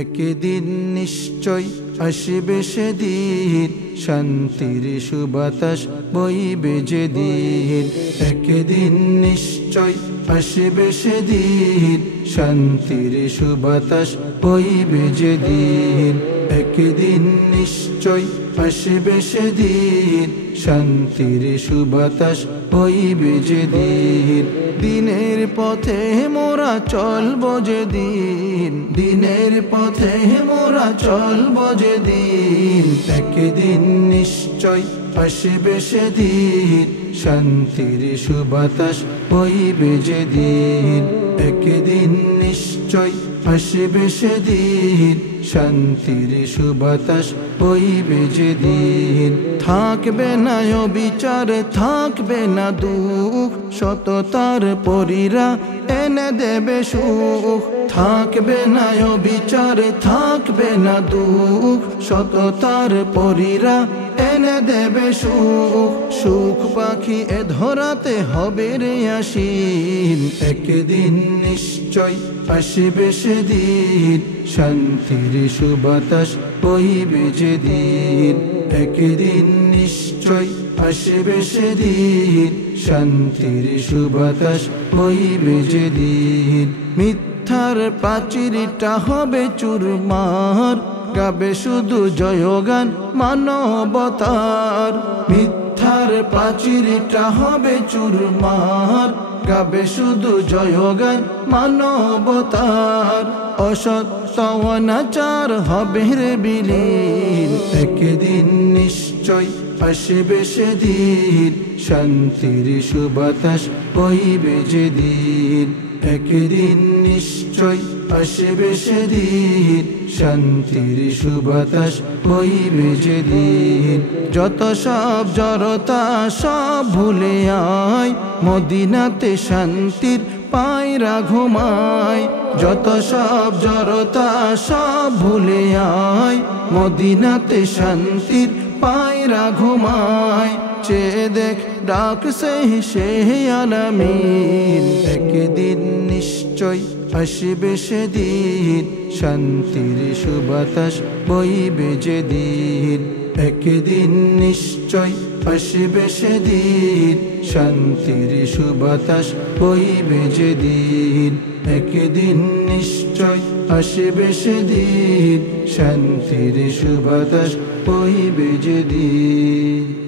একদিন নিশ্চয় আসবে সেদিন, শান্তির সুবাতাস বইবে যেদিন। একদিন নিশ্চয় আসবে সেদিন, শান্তির সুবাতাস বইবে যেদিন। একদিন নিশ্চয় আসবে সেদিন, শান্তির সুবাতাস বইবে যেদিন। দিনের পথে মোরা চলব যেদিন, দিনের পথে মোরা চলব যেদিন। একদিন নিশ্চয় আসবে সেদিন, শান্তির সুবাতাস বইবে যেদিন। একদিন নিশ্চয় আসবে সেদিন, শান্তির সুবাতাস বইবে যেদিন। থাকবে না অবিচার, থাকবে না দুঃখ, সততার পরীরা এনে দেবে সুখ। থাকবে না অবিচার, থাকবে না দুঃখ, সততার পরীরা এনে দেবে সুখ। সুখ পাখি এ ধরাতে হবে রে আসীন। একদিন নিশ্চয় আসবে সেদিন, শান্তির সুবাতাস বইবে যেদিন। একদিন নিশ্চয় আসবে সেদিন, শান্তির সুবাতাস বইবে যেদিন। মিথ্যার প্রাচীরটা হবে চুরমার, গাবে শুধু জয়গান মানবতার। মিথ্যার প্রাচীরটা হবে চুরমার, গাবে শুধু জয়গান মানবতার। অসত্য অনাচার হবে রে বিলীন। একদিন নিশ্চয় আসবে সেদিন, শান্তির সুবাতাস বইবে যেদিন। একদিন নিশ্চয় আসবে সেদিন, শান্তির সুবাতাস বইবে যেদিন। যত সব জড়তা সব ভুলে আয়, মদিনাতে শান্তির পায়রা ঘুমায়। যত সব জড়তা সব ভুলে আয়, মদিনাতে শান্তির পায়রা ঘুমায়। চেয়ে দেখ ডাকছে সে আলামিন। একদিন নিশ্চয় আসবে সেদিন, শান্তির সুবাতাস বইবে যেদিন। একদিন নিশ্চয় আসবে সেদিন, শান্তির সুবাতাস বইবে যেদিন। একদিন নিশ্চয় আসবে সেদিন, শান্তির সুবাতাস বইবে যেদিন।